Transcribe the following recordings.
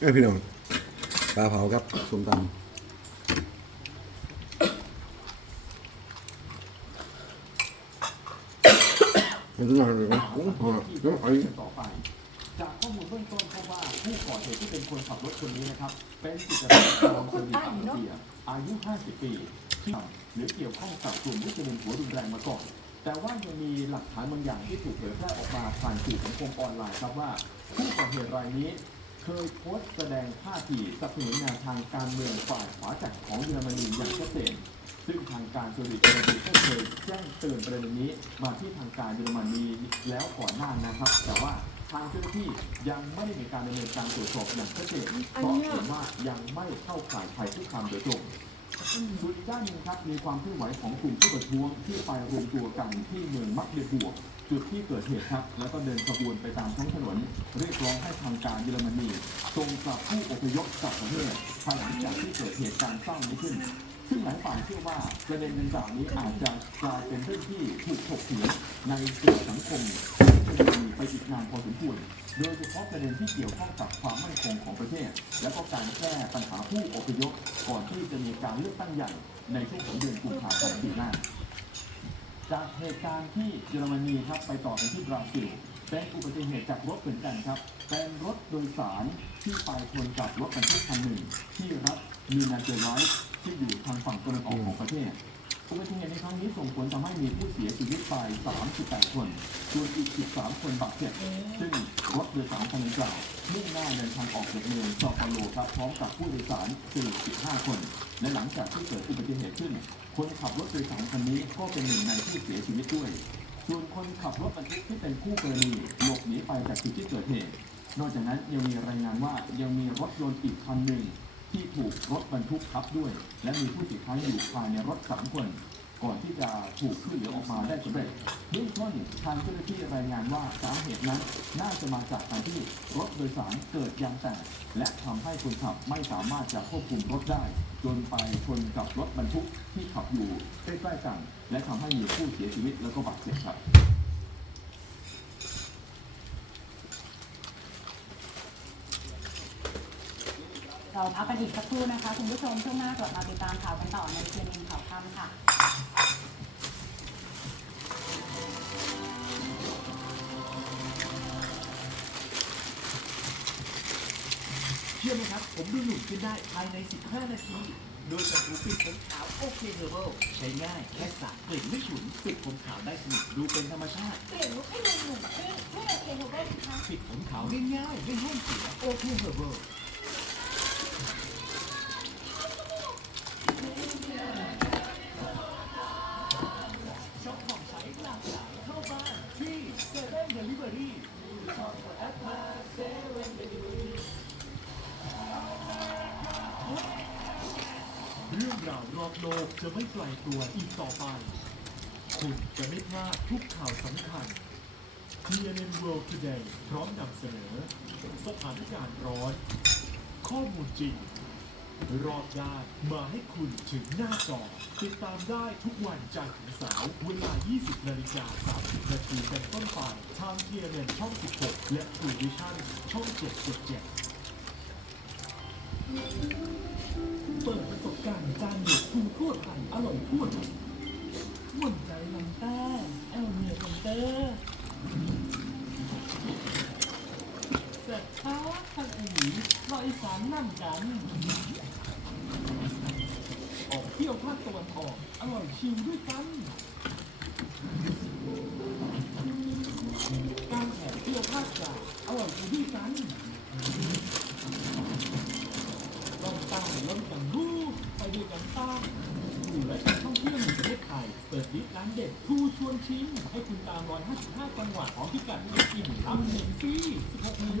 เอ้ยพี่น้องปลาเผาครับส้มตำมันต้ออะไรนะโอ้โหน้ำไอ้ต่อไป จากข้อมูลเบื้องต้นพบว่าผู้ก่อเหตุที่เป็นคนขับรถคนนี้นะครับ เป็นจิตรกรคนดีอาเซียอายุ 50 ปีที่หรือเกี่ยวข้องกับกลุ่มมุสลิมหัวรุนแรงมาก่อน แต่ว่ายังมีหลักฐานบางอย่างที่ถูกเผยแพร่ออกมาผ่านสื่อสังคมออนไลน์ครับว่า ผู้ก่อเหตุรายนี้ เคยโพสต์แสดงท่าทีสนับสนุนแนวทางการเมืองฝ่ายขวาจัดของเยอรมนีอย่างชัดเจนซึ่งทางการเซอร์วิสเยอรมนีก็เคยแจ้งเตือนประเด็นนี้มาที่ทางการเยอรมนีแล้วก่อนหน้านะครับ แต่ว่าทางเจ้าหน้าที่ยังไม่ได้มีการดำเนินการตรวจสอบอย่างชัดเจนเพราะเห็นว่ายังไม่เข้าข่ายภัยคุกคามโดยตรงส่วนอีกด้านหนึงครับมีความเคลื่อนไหวของกลุ่มผู้ประท้วงที่ไปรวมตัวกันที่เมืองมักเดบวก จุดที่เกิดเหตุครับ แล้วก็เดินขบวนไปตามท้องถนน เรียกร้องให้ทางการเยอรมนีส่งกลับผู้อพยพกลับประเทศภายหลังจากที่เกิดเหตุการณ์เศร้านี้ขึ้น ซึ่งหลายฝ่ายเชื่อว่าประเด็นดังกล่าวนี้อาจจะกลายเป็นเรื่องที่ถูกถกเถียงในสื่อสังคมที่จะมีไปอีกนานพอสมควรโดยเฉพาะประเด็นที่เกี่ยวข้องกับความมั่นคงของประเทศ และก็การแก้ปัญหาผู้อพยพก่อนที่จะมีการเลือกตั้งใหญ่ในช่วงของเดือนกุมภาพันธ์ปีหน้า จากเหตุการณ์ที่เยอรมนีครับไปต่อกันที่บราซิลเป็นอุบัติเหตุจากรถเหมือนกันครับ เป็นรถโดยสารที่ไปชนกับรถบรรทุกคันหนึ่ง ที่รัฐมีนาเจอไรส์ที่อยู่ทางฝั่งตะวันออกของประเทศอุบัติเหตุในครั้งนี้ส่งผลทำให้มีผู้เสียชีวิตไป 38 คนส่วนอีก 13 คนบาดเจ็บ ซึ่งรถโดยสารคันดังกล่าว เดินทางออกจากเมืองซาเปาโลครับพร้อมกับผู้โดยสาร 45 คน และหลังจากที่เกิดอุบัติเหตุขึ้น คนขับรถโดยสารคันนี้ก็เป็นหนึ่งในผู้เสียชีวิตด้วย ส่วนคนขับรถบรรทุกที่เป็นคู่กรณีหลบหนีไปจากจุดที่เกิดเหตุ นอกจากนั้นยังมีรายงานว่ายังมีรถยนต์อีกคันหนึ่งที่ถูกรถบรรทุกทับด้วย และมีผู้ติดค้างอยู่ภายในรถสามคน ก่อนที่จะถูกช่วยเหลือออกมาได้สำเร็จเบื้องต้นทางเจ้าหน้าที่รายงานว่าสาเหตุนั้น น่าจะมาจากการที่รถโดยสารเกิดยางแตกและทำให้คนขับไม่สามารถจะควบคุมรถได้ จนไปชนกับรถบรรทุกที่ขับอยู่ใกล้ๆกัน และทำให้มีผู้เสียชีวิตแล้วก็บาดเจ็บครับเราพักกันอีกสักครู่นะคะ คุณผู้ชมช่วงหน้ากลับมาติดตามข่าวกันต่อในเชียร์นินข่าวค่ำค่ะ เชื่อไหมครับ ผมดูหนุ่มขึ้นได้ภายใน 15 นาที โดยกับรูปิดผมขาวโอเคเฮอร์เบิลใช้ง่ายแค่สระกลิ่นไม่ฉุนปิดผมขาวได้สนิทดูเป็นธรรมชาติ เปลี่ยนลุคให้ดูหนุ่มขึ้นช่วยโอเคโฮเบิลสิคะปิดผมขาวง่ายๆไม่ห้ามเสียโอเคเฮอร์เบิล เรี่อปแอปมาว่นเดลิเวอรี่เรื่องราวรอบโลกจะไม่ไกลตัวอีกต่อไป คุณจะไม่พลาดทุกข่าวสำคัญ CNN World Today พร้อมนำเสนอ สถานการณ์ร้อน ข้อมูลจริง รอบด้านมาให้คุณถึงหน้าจอ ติดตามได้ทุกวันจันทร์ถึงเสาร์เวลา 20 นาฬิกา 30 นาทีเป็นต้นไปทาง CNN ช่อง 16 และ t ู v i s i o n ช่อง 777 เปิดประสบการณ์จานเด็ดทูทั่วไทยอร่อยทั่วไทยม่วนใจลำต้แอลเนียคอมเตอร์เสร็จท้าทางอีหลีรอยสารนั่งกัน ออกเที่ยวภาคตะวันออก อ ร่อยชิลด้วยกัน การแข่เที่ยวภาคกลางอร่อยอยู่ด้วยกันลองตามลองกันดูไปด้วยกันตามดูและการท่องเที่ยวในประเทศไทย เปิดลิสต์ร้านเด็ดทูชวนชิม ให้คุณตามรอย55จังหวัดของพิกัดเด็ดอิ่มทำหนึ่งฟรี16มีน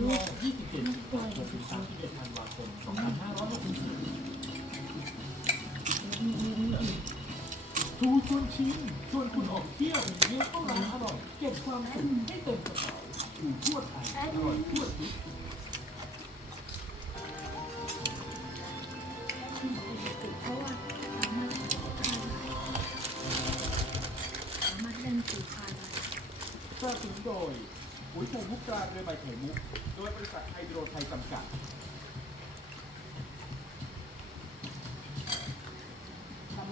ชวนชิมชวนคุณออกเที่ยวเลี้ยวเข้าร้านอร่อยเก็บความสุขให้เต็มกระเป๋าทูทั่วไทยอร่อยทั่วทิศเพราะว่าสรถขอทานสามารถเล่นสีทานได้สนับสนุนโดยปุ๋ยผงมุกตราเรือใบไข่มุก โดยบริษัทไฮโดรไทยจำกัด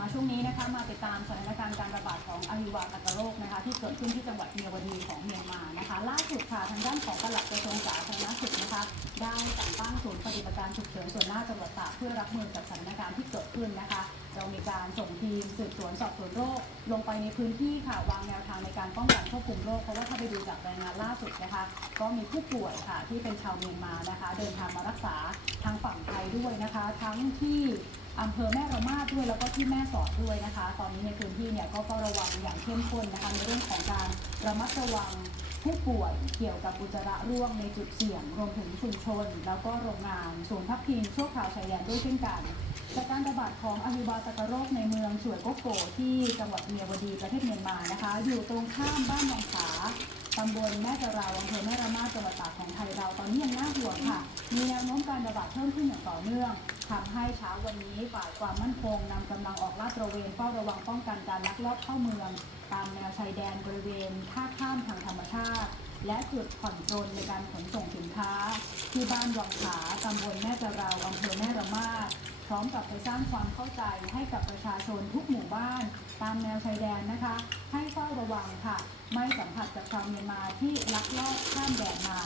มาช่วงนี้นะคะมาติดตามสถานการณ์การระบาดของอหิวาตกโรคนะคะที่เกิดขึ้นที่จังหวัดเมียวดีของเมียนมานะคะล่าสุดค่ะทางด้านของปลัดกระทรวงสาธารณสุขนะคะได้สั่งตั้งศูนย์ปฏิบัติการฉุกเฉินส่วนหน้าจังหวัดตากเพื่อรับมือกับสถานการณ์ที่เกิดขึ้นนะคะ เรามีการส่งทีมสืบสวนสอบสวนโรค ลงไปในพื้นที่ค่ะวางแนวทางในการป้องกันควบคุมโรคเพราะว่าถ้าไปดูจากรายงานล่าสุดนะคะ ก็มีผู้ป่วยค่ะที่เป็นชาวเมียนมานะคะ เดินทางมารักษาทางฝั่งไทยด้วยนะคะ ทั้งที่ อำเภอแม่ระมาดด้วยแล้วก็ที่แม่สอดด้วยนะคะ ตอนนี้ในพื้นที่เนี่ยก็เฝ้าระวังอย่างเข้มข้นนะคะในเรื่องของการระมัดระวังผู้ป่วยเกี่ยวกับอุจจาระร่วงในจุดเสี่ยง รวมถึงชุมชน แล้วก็โรงงานศูนย์พักพิงชั่วคราวชายแดนด้วยเช่นกันจากการระบาดของอหิวาตกโรคในเมืองฉวยโกโกที่จังหวัดเมียวดีประเทศเมียนมานะคะ อยู่ตรงข้ามบ้านหนองขา ตำบลแม่กะราวอำเภอแม่ระมาจังหวัดตากของไทยเราตอนนี้ยังน่าห่วงค่ะ มีแนวโน้มการระบาดเพิ่มขึ้นอย่างต่อเนื่องทำให้เช้าวันนี้ฝ่ายความมั่นคงนำกำลังออกลาดตระเวนเฝ้าระวังป้องกันการลักลอบเข้าเมือง ตามแนวชายแดนบริเวณท่าข้ามทางธรรมชาติ และจุดผ่อนปรนในการขนส่งสินค้า ที่บ้านวังขาตำบลแม่กะราวอำเภอแม่ระมาพร้อมกับไปสร้างความเข้าใจให้กับประชาชนทุกหมู่บ้าน ตามแนวชายแดนนะคะ ให้เฝ้าระวังค่ะ ไม่สัมผัสกับชาวเมียนมาที่ลักลอบข้ามแดนมา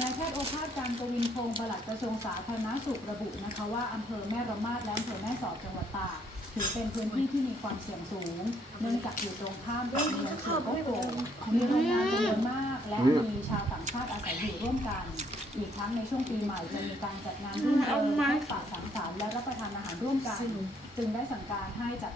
นายแพทย์โอภาสการกวินพงศ์ปลัดกระทรวงสาธารณสุขระบุนะคะว่าอำเภอแม่ระมาดและอำเภอแม่สอดจังหวัดตากถือเป็นพื้นที่ที่มีความเสี่ยงสูง เนื่องจากอยู่ตรงข้ามกับเมืองสุโขทัยมีโรงงานจำนวนมาก และมีชาวต่างชาติอาศัยอยู่ร่วมกัน อีกทั้งในช่วงปีใหม่จะมีการจัดงานรื่นเริงให้ปะสังสรรค์และรับประทานอาหารร่วมกัน จึงได้สั่งการให้จัด